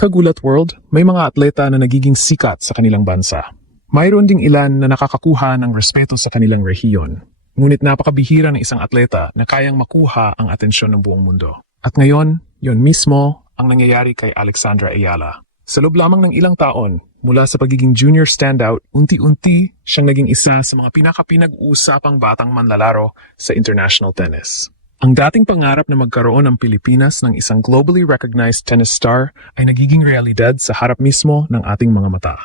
Kagulat World, may mga atleta na nagiging sikat sa kanilang bansa. Mayroon ding ilan na nakakakuha ng respeto sa kanilang rehiyon. Ngunit napakabihira ng isang atleta na kayang makuha ang atensyon ng buong mundo. At ngayon, yon mismo ang nangyayari kay Alexandra Ayala. Sa loob lamang ng ilang taon, mula sa pagiging junior standout, unti-unti siyang naging isa sa mga pinag-uusapang batang manlalaro sa international tennis. Ang dating pangarap na magkaroon ng Pilipinas ng isang globally recognized tennis star ay nagiging realidad sa harap mismo ng ating mga mata.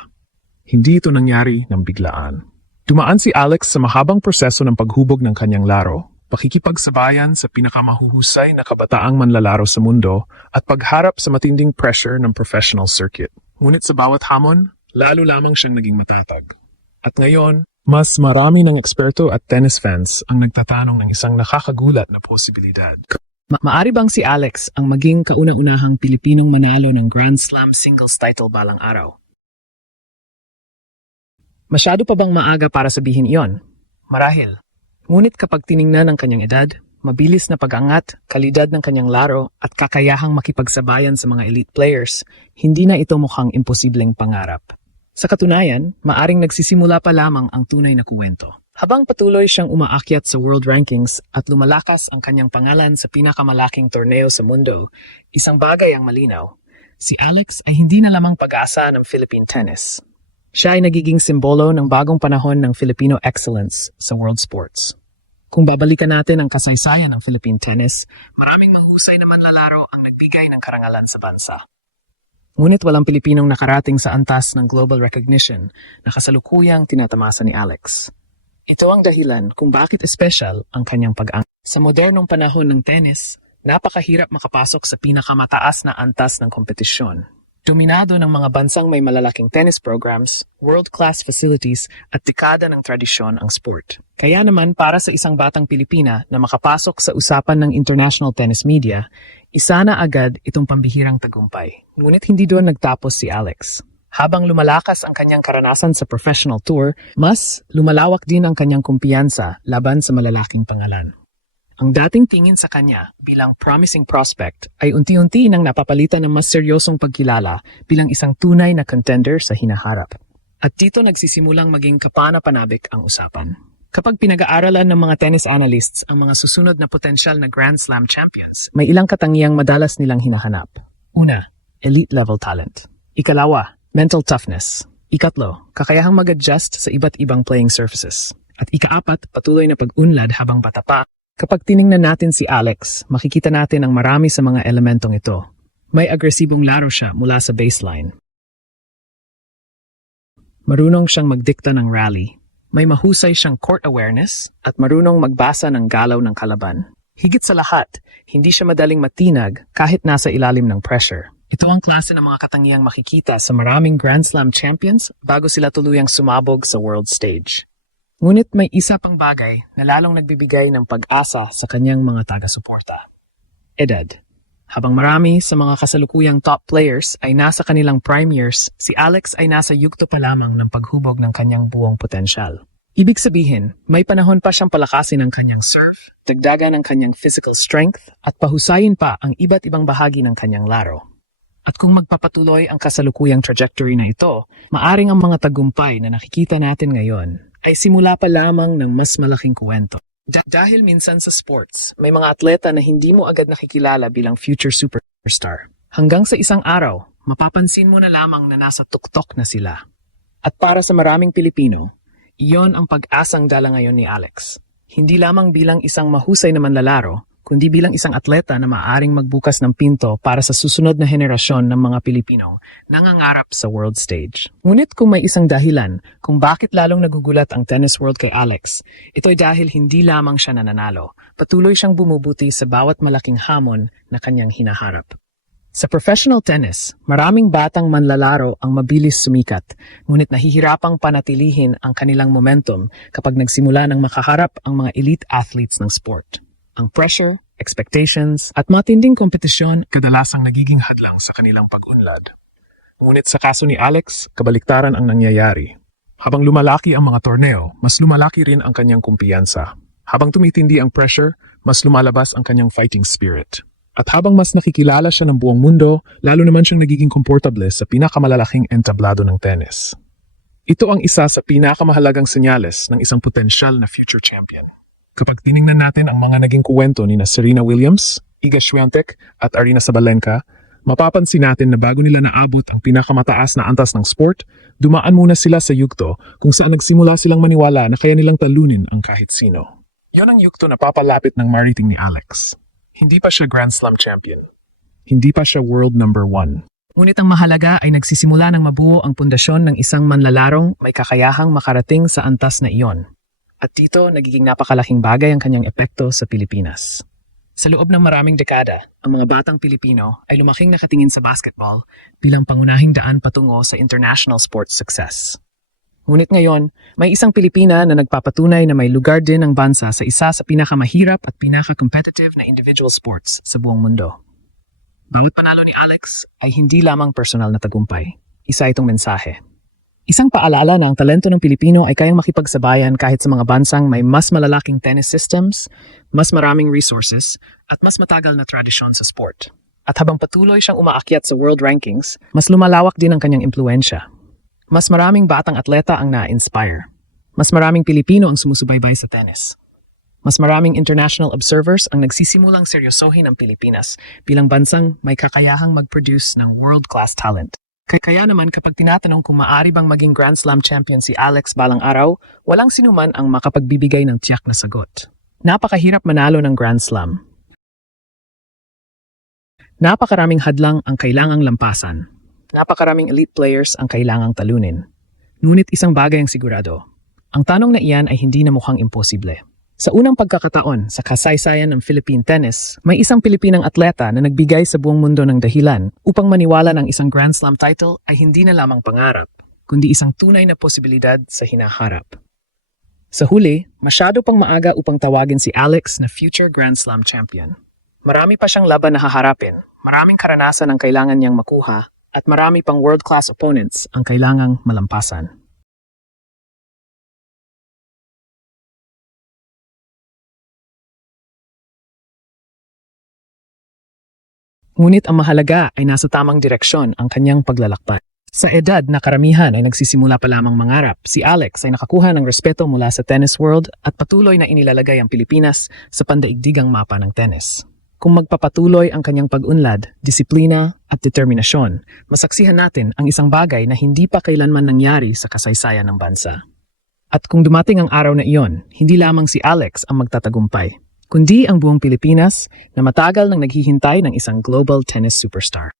Hindi ito nangyari ng biglaan. Dumaan si Alex sa mahabang proseso ng paghubog ng kanyang laro, pakikipagsabayan sa pinakamahuhusay na kabataang manlalaro sa mundo at pagharap sa matinding pressure ng professional circuit. Ngunit sa bawat hamon, lalo lamang siyang naging matatag. At ngayon, mas marami ng eksperto at tennis fans ang nagtatanong ng isang nakakagulat na posibilidad. Maari bang si Alex ang maging kauna-unahang Pilipinong manalo ng Grand Slam singles title balang araw? Masyado pa bang maaga para sabihin iyon? Marahil. Ngunit kapag tiningnan ang kanyang edad, mabilis na pag-angat, kalidad ng kanyang laro at kakayahang makipagsabayan sa mga elite players, hindi na ito mukhang imposibleng pangarap. Sa katunayan, maaring nagsisimula pa lamang ang tunay na kuwento. Habang patuloy siyang umaakyat sa world rankings at lumalakas ang kanyang pangalan sa pinakamalaking torneo sa mundo, isang bagay ang malinaw. Si Alex ay hindi na lamang pag-asa ng Philippine tennis. Siya ay nagiging simbolo ng bagong panahon ng Filipino excellence sa world sports. Kung babalikan natin ang kasaysayan ng Philippine tennis, maraming mahusay na manlalaro ang nagbigay ng karangalan sa bansa. Ngunit walang Pilipinong nakarating sa antas ng global recognition na kasalukuyang tinatamasa ni Alex. Ito ang dahilan kung bakit espesyal ang kanyang pag-angat. Sa modernong panahon ng tennis, napakahirap makapasok sa pinakamataas na antas ng kompetisyon. Dominado ng mga bansang may malalaking tennis programs, world-class facilities at dekada ng tradisyon ang sport. Kaya naman para sa isang batang Pilipina na makapasok sa usapan ng international tennis media, isa na agad itong pambihirang tagumpay. Ngunit hindi doon nagtapos si Alex. Habang lumalakas ang kanyang karanasan sa professional tour, mas lumalawak din ang kanyang kumpiyansa laban sa malalaking pangalan. Ang dating tingin sa kanya bilang promising prospect ay unti-unti nang napapalitan ng mas seryosong pagkilala bilang isang tunay na contender sa hinaharap. At dito nagsisimulang maging kapana-panabik ang usapan. Kapag pinag-aaralan ng mga tennis analysts ang mga susunod na potensyal na Grand Slam champions, may ilang katangiang madalas nilang hinahanap. Una, elite-level talent. Ikalawa, mental toughness. Ikatlo, kakayahang mag-adjust sa iba't ibang playing surfaces. At ikaapat, patuloy na pag-unlad habang bata pa. Kapag tiningnan natin si Alex, makikita natin ang marami sa mga elementong ito. May agresibong laro siya mula sa baseline. Marunong siyang magdikta ng rally. May mahusay siyang court awareness at marunong magbasa ng galaw ng kalaban. Higit sa lahat, hindi siya madaling matinag kahit nasa ilalim ng pressure. Ito ang klase ng mga katangiang makikita sa maraming Grand Slam champions bago sila tuluyang sumabog sa world stage. Ngunit may isa pang bagay na lalong nagbibigay ng pag-asa sa kanyang mga taga-suporta. Edad. Habang marami sa mga kasalukuyang top players ay nasa kanilang prime years, si Alex ay nasa yugto pa lamang ng paghubog ng kanyang buong potensyal. Ibig sabihin, may panahon pa siyang palakasin ang kanyang serve, dagdagan ang kanyang physical strength, at pahusayin pa ang iba't ibang bahagi ng kanyang laro. At kung magpapatuloy ang kasalukuyang trajectory na ito, maaring ang mga tagumpay na nakikita natin ngayon ay simula pa lamang ng mas malaking kuwento. Dahil minsan sa sports, may mga atleta na hindi mo agad nakikilala bilang future superstar. Hanggang sa isang araw, mapapansin mo na lamang na nasa tuktok na sila. At para sa maraming Pilipino, iyon ang pag-asang dala ngayon ni Alex. Hindi lamang bilang isang mahusay na manlalaro, kundi bilang isang atleta na maaaring magbukas ng pinto para sa susunod na henerasyon ng mga Pilipino nangangarap sa world stage. Ngunit kung may isang dahilan kung bakit lalong nagugulat ang tennis world kay Alex, ito'y dahil hindi lamang siya nananalo, patuloy siyang bumubuti sa bawat malaking hamon na kanyang hinaharap. Sa professional tennis, maraming batang manlalaro ang mabilis sumikat, ngunit nahihirapang panatilihin ang kanilang momentum kapag nagsimula ng makaharap ang mga elite athletes ng sport. Ang pressure, expectations, at matinding kompetisyon kadalasang nagiging hadlang sa kanilang pag-unlad. Ngunit sa kaso ni Alex, kabaliktaran ang nangyayari. Habang lumalaki ang mga torneo, mas lumalaki rin ang kanyang kumpiyansa. Habang tumitindi ang pressure, mas lumalabas ang kanyang fighting spirit. At habang mas nakikilala siya ng buong mundo, lalo naman siyang nagiging komportable sa pinakamalalaking entablado ng tennis. Ito ang isa sa pinakamahalagang senyales ng isang potensyal na future champion. Kapag tiningnan natin ang mga naging kuwento ni na Serena Williams, Iga Swiatek at Aryna Sabalenka, mapapansin natin na bago nila naabot ang pinakamataas na antas ng sport, dumaan muna sila sa yugto kung saan nagsimula silang maniwala na kaya nilang talunin ang kahit sino. Yan ang yugto na papalapit ng mariting ni Alex. Hindi pa siya Grand Slam champion. Hindi pa siya world number 1. Ngunit ang mahalaga ay nagsisimula ng mabuo ang pundasyon ng isang manlalarong may kakayahang makarating sa antas na iyon. At dito, nagiging napakalaking bagay ang kanyang epekto sa Pilipinas. Sa loob ng maraming dekada, ang mga batang Pilipino ay lumaking nakatingin sa basketball bilang pangunahing daan patungo sa international sports success. Ngunit ngayon, may isang Pilipina na nagpapatunay na may lugar din ang bansa sa isa sa pinakamahirap at pinaka-competitive na individual sports sa buong mundo. Bawat panalo ni Alex ay hindi lamang personal na tagumpay. Isa itong mensahe. Isang paalala na ang talento ng Pilipino ay kayang makipagsabayan kahit sa mga bansang may mas malalaking tennis systems, mas maraming resources, at mas matagal na tradisyon sa sport. At habang patuloy siyang umaakyat sa world rankings, mas lumalawak din ang kanyang impluensya. Mas maraming batang atleta ang na-inspire. Mas maraming Pilipino ang sumusubaybay sa tennis. Mas maraming international observers ang nagsisimulang seryosohin ang Pilipinas bilang bansang may kakayahang mag-produce ng world-class talent. Kaya naman kapag tinatanong kung maaari bang maging Grand Slam champion si Alex balang araw, walang sinuman ang makapagbibigay ng tiyak na sagot. Napakahirap manalo ng Grand Slam. Napakaraming hadlang ang kailangang lampasan. Napakaraming elite players ang kailangang talunin. Ngunit isang bagay ang sigurado. Ang tanong na iyan ay hindi na mukhang imposible. Sa unang pagkakataon sa kasaysayan ng Philippine tennis, may isang Pilipinang atleta na nagbigay sa buong mundo ng dahilan upang maniwala ng isang Grand Slam title ay hindi na lamang pangarap, kundi isang tunay na posibilidad sa hinaharap. Sa huli, masyado pang maaga upang tawagin si Alex na future Grand Slam champion. Marami pa siyang laban na haharapin, maraming karanasan ang kailangan niyang makuha, at marami pang world-class opponents ang kailangang malampasan. Ngunit ang mahalaga ay nasa tamang direksyon ang kanyang paglalakbay. Sa edad na karamihan ay nagsisimula pa lamang mangarap, si Alex ay nakakuha ng respeto mula sa tennis world at patuloy na inilalagay ang Pilipinas sa pandaigdigang mapa ng tennis. Kung magpapatuloy ang kanyang pag-unlad, disiplina at determinasyon, masaksihan natin ang isang bagay na hindi pa kailanman nangyari sa kasaysayan ng bansa. At kung dumating ang araw na iyon, hindi lamang si Alex ang magtatagumpay, kundi ang buong Pilipinas na matagal nang naghihintay ng isang global tennis superstar.